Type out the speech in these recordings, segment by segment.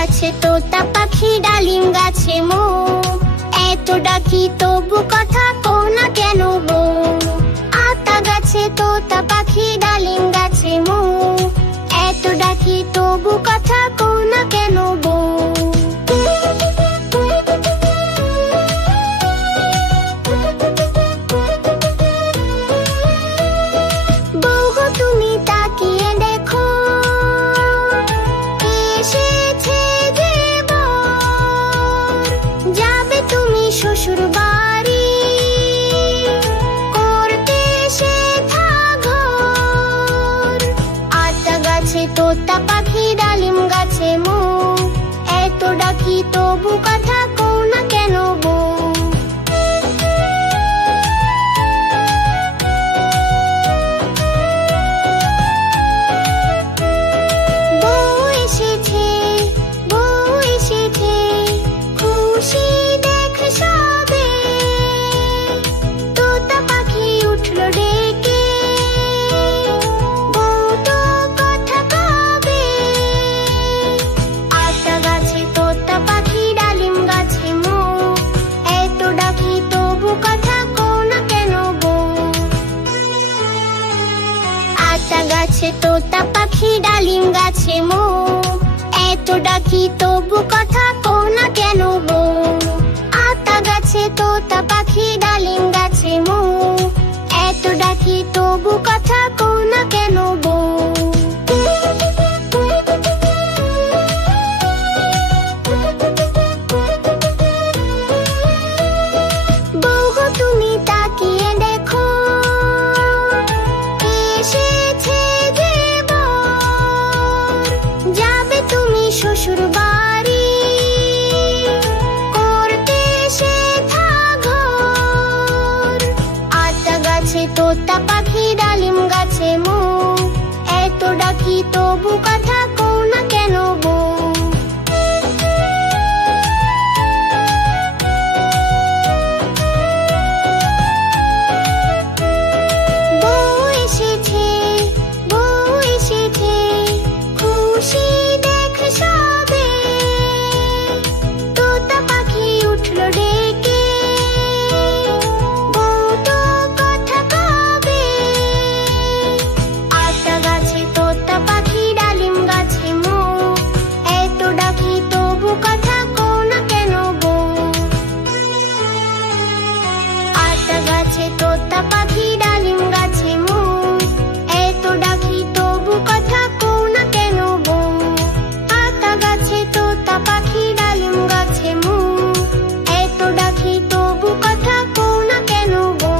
গাছে তোতা পাখি ডালিম গাছে মো, এত ডাকি তবু কথা কও না কেন বউ। আতা গাছে তোতা পাখি ডালিম গাছে মো, এত ডাকি তবু কথা কও না কেন বউ। বউ গো তুমি তাকিয়ে দেখো, এসেছে যে বর, যাবে তুমি শ্বশুর বাড়ি, করতে শেখা ঘর। আতা গাছে তোতা পাখি ডালিম গাছে মো, এত ডাকি তবু কথা কও না কেন বউ। বউ এসেছে, বউ এসেছে, খুশি দেখ সবে, তোতা পাখি উঠলো ডেকে, বউ তো কথা কবে। আতা গাছে তোতা পাখি ডালিম গাছে মো, এত ডাকি তবু কথা কও না কেন বউ। আতা গাছে তোতা পাখি ডালিম গাছে মো, এত ডাকি তবু কথা কও না কেন বউ। আতা গাছে তোতা পাখি ডালিম গাছে মো, এত ডাকি তবু কথা কও না কেন বউ। বউ গো তুমি তাকিয়ে দেখো, এসেছে যে বর, যাবে তুমি শ্বশুর বাড়ি, করতে শেখা ঘর। আতা গাছে তোতা পাখি ডালিম গাছে মো, এত ডাকি তবু কথা কও না কেন বউ। বউ এসেছে, বউ এসেছে, খুশি দেখ সবে, তোতা পাখি উঠলো ডেকে, বউ তো কথা কবে। আতা গাছে তোতা পাখি ডালিম গাছে মো, এত ডাকি তবু কথা কও না কেন বউ। আতা গাছে তোতা পাখি ডালিম গাছে মো, এত ডাকি তবু কথা কও না কেন বউ। আতা গাছে তোতা পাখি ডালিম গাছে মো, এত ডাকি তবু কথা কও না কেন বউ।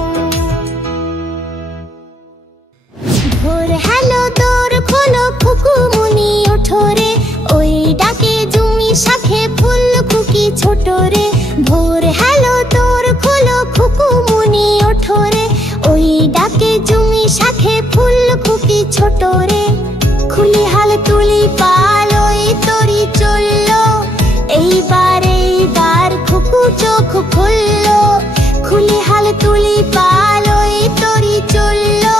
ভোর হ্যালো তোর খোলো খুকুমুনি ওঠো রে, ওই ডাকে জুমি শাখে ফুল খুকি ছোট রে। ভোর হ্যালো তোর খোলো খুকুমুনি ওঠো রে, ওই ডাকে জুমি শাখে ফুল খুকি ছোট রে। খুলি হাল তুলি পাল ওই তরি চললো, এইবার এইবার খুকু চোখ খুললো। খুলি হাল তুলি পাল ওই তরি চললো,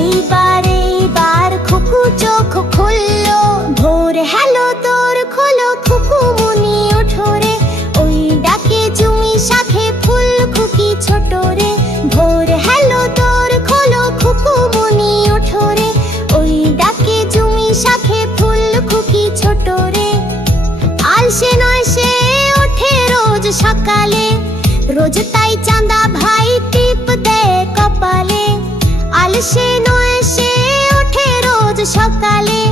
এইবার এইবার খুকু চোখ খুললো। ভোর হ্যালো তোর খোলো খুকুমুনি ওঠো রে, ওই ডাকে জুমি শাখে ফুল খুকি ছোট রে। ভোর হ্যালো তোর খোলো খুকুমুনি ওঠো রে, ওই ডাকে জুমি শাখে ফুল খুকি ছোট রে। আলসে নয় সে ওঠে রোজ সকালে, রোজ তাই চাঁদা ভাই টিপ দেয় কপালে। আলসে নয় সে ওঠে রোজ সকালে,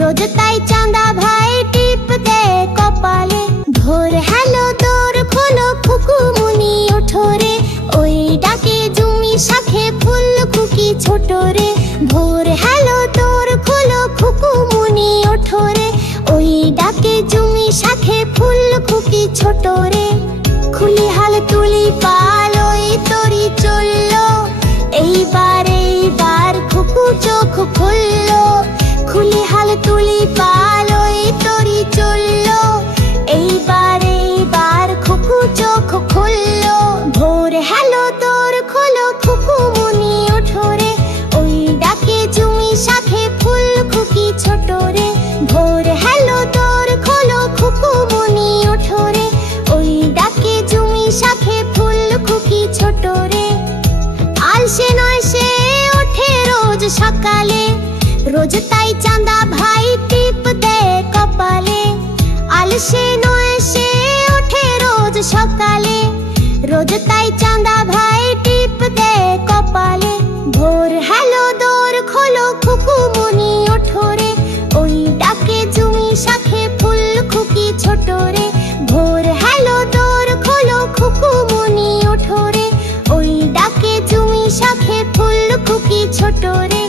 রোজ তাই চাঁদা ভাই টিপ দেয় কপালে। ভোর হ্যালো তোর খোলো খুকুমুনি ওঠো রে, ওই ডাকে জুমি শাখে ফুল খুকি ছোট রে। ভোর হ্যালো তোর খোলো খুকুমুনি ওঠো রে, ওই ডাকে জুমি শাখে ফুল খুকি ছোট রে। খুলি হাল তুলি পাল ওই তরি চললো, এইবার এইবার খুকু চোখ খুললো। খুলি হাল তুলি পাল ওই তরি চললো, এইবার এইবার খুকু চোখ খুললো। ভোর হ্যালো তোর খোলো খুকুমুনি ওঠো রে, ওই ডাকে জুমি শাখে ফুল খুকি ছোট রে। ভোর হ্যালো তোর খোলো সে নয়, সে ওঠে রোজ সকালে, রোজ তাই চাঁদা ভাই টিপ দেয় কপালে। ভোর হ্যালো দোর খোলো খুকুমনি ওঠো রে, ওই ডাকে জুমি শাখে ফুল খুকি ছোট রে। ভোর হ্যালো দোর খোলো খুকুমনি ওঠো রে, ওই ডাকে জুমি শাখে ফুল খুকি ছোট রে।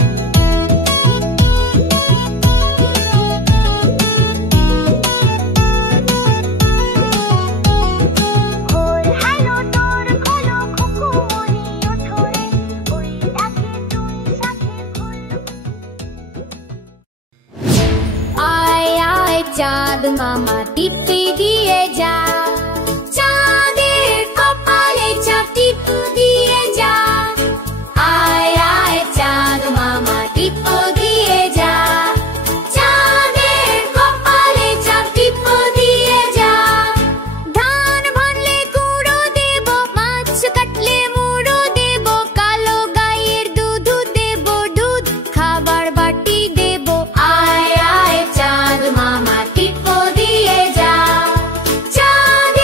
চাঁদ মামা টিপে দিয়ে যা, চাঁদের কপালে চাপ টিপ দিয়ে যা। আয় আয় চাঁদ মামা টিপ দিয়ে যা, চাঁদের কপালে চাপ টিপ দিয়ে যা। ধান ভানলে কুড়ো দেব, মাছ কাটলে মুড়ো দেব, কালো গায়ের দুধ দেব, দুধ খাবার বাটি দেব। আয় আয় চাঁদ মামা টিপ দিয়ে যা, চাঁদের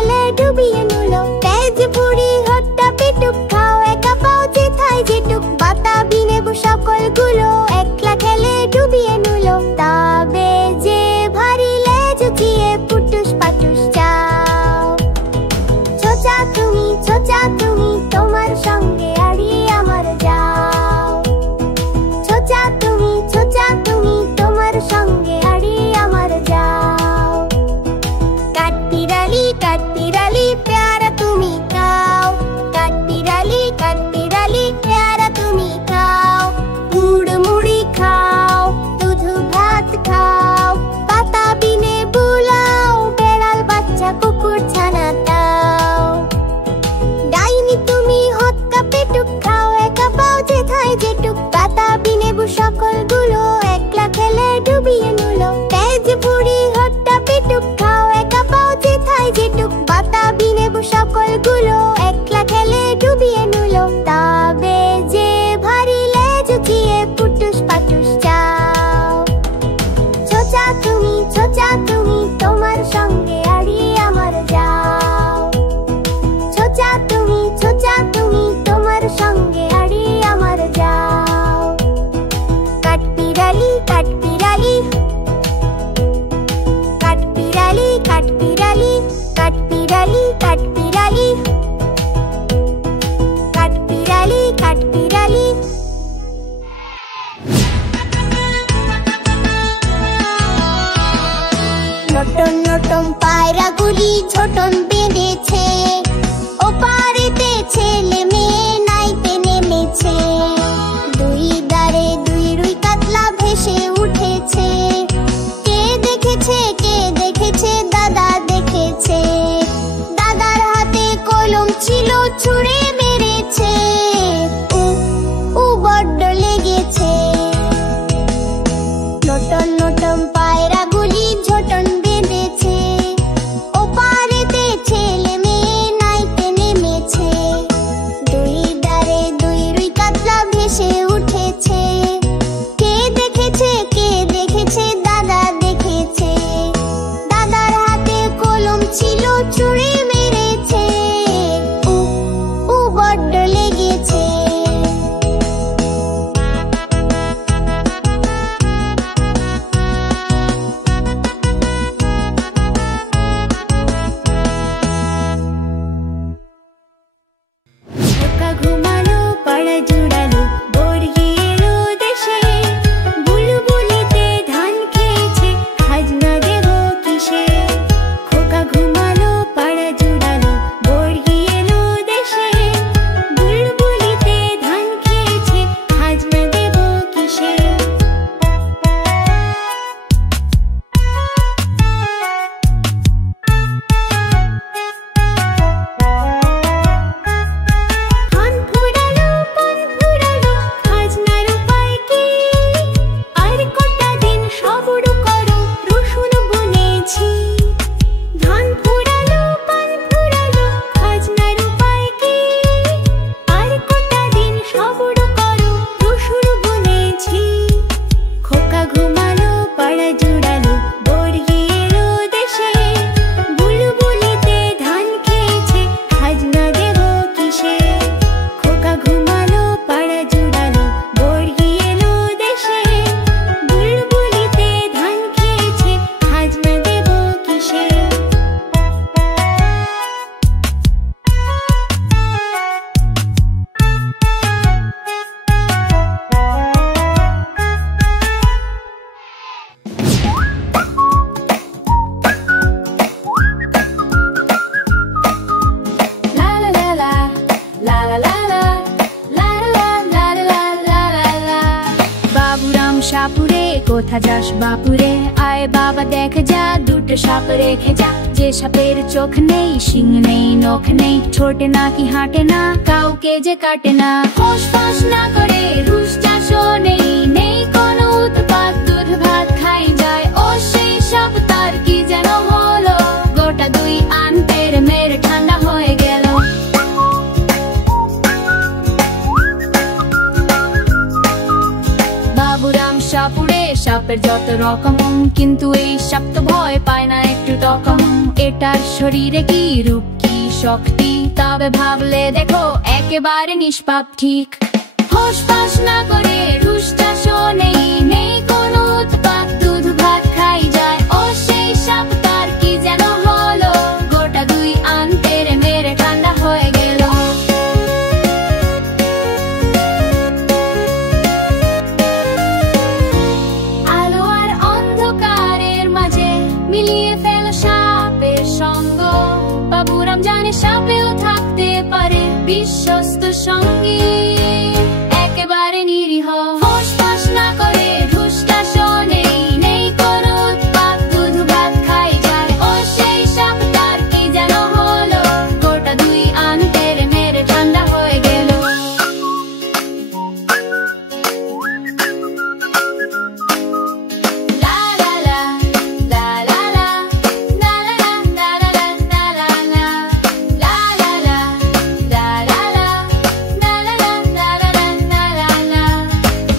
খেলে ডুবিয়ে নিল। তেজ বুড়ি হট্টা পেটুক খাও একা পাও যেথায় যেটুক, বাতাবি নেবু সকলগুলো একলা খেলে ডুবিয়ে নিল। তবে যে ভারী লেজ উঠিয়ে পুটুস পাটুস যাও। ছোচা তুমি তোমার সঙ্গে আড়ি আমার যাও। ছোচা তুমি তোমার সঙ্গে আড়ি আমার যাও। কাঠবিড়ালি পেয়ারা তুমি খাও। কাঠবিড়ালি পেয়ারা তুমি খাও। গুড় মুড়ি খাও, দুধু ভাত খাও, পাতা বিনে বুলাও, বেড়াল বাচ্চা কুকুর ছানা দাও। ডাইনি তুমি হটকা পেটুক খাও একা পাও যেথায় যেটুক, পাতা বিনেবু সকলগুলো একলা খেলে ডুবিয়ে নিল। তেজ বুড়ি হট্টা পেটুক খাও একা পাও যেথায় যেটুক, পাতা বিনেবু সকলগুলো একলা খেলে ডুবিয়ে নিল। তবে যে ভারী লেজ উঠিয়ে পুটুস পাটুস যাও। ছোচা তুমি তোমার সঙ্গে আড়ি আমার যাও। ছোচা তুমি তোমার সঙ্গে আড়ি আমার যাও। কাঠবিড়ালি কাঠবিড়ালি কাঠবিড়ালি কাঠবিড়ালি কাঠবিড়ালি কাঠবিড়ালি কাঠবিড়ালি। নটন নটন পায়রাগুলি ছোটন বেঁধেছে, ওপারেতে ছেলে মেয়ে নাইতে নেমেছে। দুই দাঁড়ে দুই রুই কাতলা ভেসে উঠেছে। কে দেখেছে দাদা দেখেছে। দাদার হাতে কলম ছিল ছুঁড়ে মেরেছে। উ বড্ড লেগেছে। নটন নটন পায়রাগুলি ঝোটন বেঁধেছে, ওপারেতে ছেলে মেয়ে নাইতে নেমেছে। দুই দাঁড়ে দুই রুই কাতলা ভেসে উঠেছে। কে দেখেছে দাদা দেখেছে। দাদার হাতে কলম ছিল ছুঁড়ে মেরেছে। উ বড্ড লেগেছে। খোকা ঘুমালো পাড়া জুড়ালো, বর্গি এলো দেশে। বুলবুলিতে ধান খেয়েছে, খাজনা দেব কিসে? খোকা ঘুমালো পাড়া জুড়ালো, বর্গি এলো দেশে। বুলবুলিতে ধান খেয়েছে, খাজনা দেব কিসে? কান ফুরালো পান ফুরালো, খাজনার উপায় কি? আর কটা দিন সবুর করো, রসুন বুনেছি। ধান ফুরালো পান ফুরালো, খাজনার উপায় কি? আর কটা দিন সবুর করো, রসুন বুনেছি। খোকা ঘুমালো পাড়া জুড়ালো, বর্গি এলো দেশে। বুলবুলিতে ধান খেয়েছে, খাজনা দেব কিসে? খোকা ঘুমালো পাড়া জুড়ালো, বর্গি এলো দেশে। বুলবুলিতে ধান খেয়েছে, খাজনা দেব কিসে? La la la la, la la la la, la la la la la la la। Baburam সাপুরে কোথা যাস বাপুরে? আয় বাবা দেখ যা, দুটো সাপ রেখে যা। যে সাপের চোখ নেই, শিং নেই, নখ নেই, ছোটে না কি হাঁটে না, কাউকে যে কাটে না। ফোঁস ফোঁস না করে রুশ চাষও নেই, নেই কোনো উৎপাত, দুধ ভাত খাই যায়। ও সেই সাপ তার কি যেন হলো, গোটা দুই আনতের মেরে ঠান্ডা হয়ে গেল। বাবুরাম সাপুরে সাপের যত রকম, কিন্তু এই সাপ তো ভয় পায় না একটু টকম। এ মেয়েটার শরীরে কি রূপ কি শক্তি, তবে ভাবলে দেখো একেবারে নিষ্পাপ ঠিক। ফোঁস না করে রুষ্টা শোনেই, নেই কোনো উৎপাত, দুধ ভাত খাই যায়। ও সেই সাপ তার কি যেন হলো, গোটা দুই আন্তেরে মেরে ঠান্ডা হয়ে গেল। আলো আর অন্ধকারের মাঝে মিলিয়ে ফেল সাপের সঙ্গ। বাবুরাম জানে সাপেও থাকতে পারে বিশ্বস্ত সঙ্গী, একেবারে নিরীহ। ফোঁস না করে ঢুসটা শোনেই, নেই কোনো উৎপাত, দুধ ভাত খাই যায়। ও সেই সাপ তার কি যেন হলো, গোটা দুই আন্তেরে মেরে ঠান্ডা হয়ে গেল।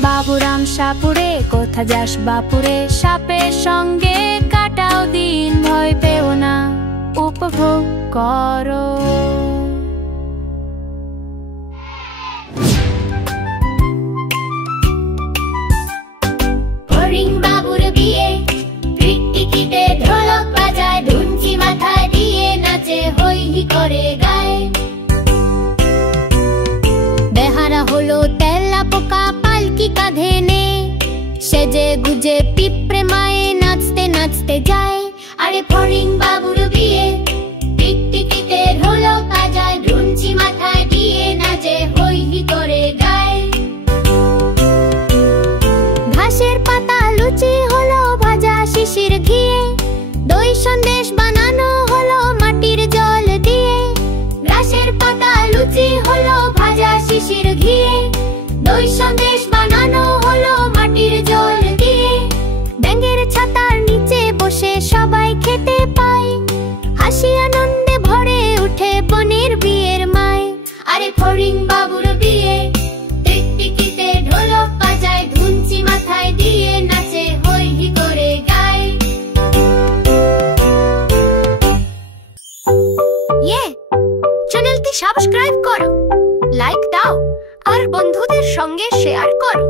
বাবুরাম সাপুরে, কোথা যাস বাপুরে, সাপের সঙ্গে কাটাও দিন, ভয় পেও না, উপভোগ করো। হরিণ বাবুর বিয়ে, টিকটিকিতে ঢোলক বাজায়, ধুনচি মাথায় দিয়ে নাচে, হই হি করে গায়। বেহারা হলো তেলা পোকা, পালকি কাঁধে নে, সেজে গুজে পিঁপড়ে মায়ে নাচতে নাচতে যায়। আরে হরিণ বাবুর বিয়ে, টিকটিকিতে ঢোলক বাজায়, ধুনচি মাথায় দিয়ে নাচে, হই হি করে গায়। ঘাসের পাতা লুচি হলো ভাজা শিশির ঘিয়ে, দই সন্দেশ বানানো হলো মাটির জল দিয়ে। ঘাসের পাতা লুচি হলো ভাজা শিশির ঘিয়ে, দই সন্দেশ বানানো হলো মাটির জল দিয়ে। ব্যাঙের ছাতার নিচে বসে সবাই খেতে পায়, হাসি আনন্দে ভরে উঠে বনের বিয়ের মায়। আরে হরিণ বাবুর বিয়ে, টিকটিকিতে ঢোলক বাজায়, ধুনচি মাথায় দিয়ে নাচে, হই হি করে গায়। চ্যানেলটি সাবস্ক্রাইব করো, লাইক দাও আর বন্ধুদের সঙ্গে শেয়ার করো।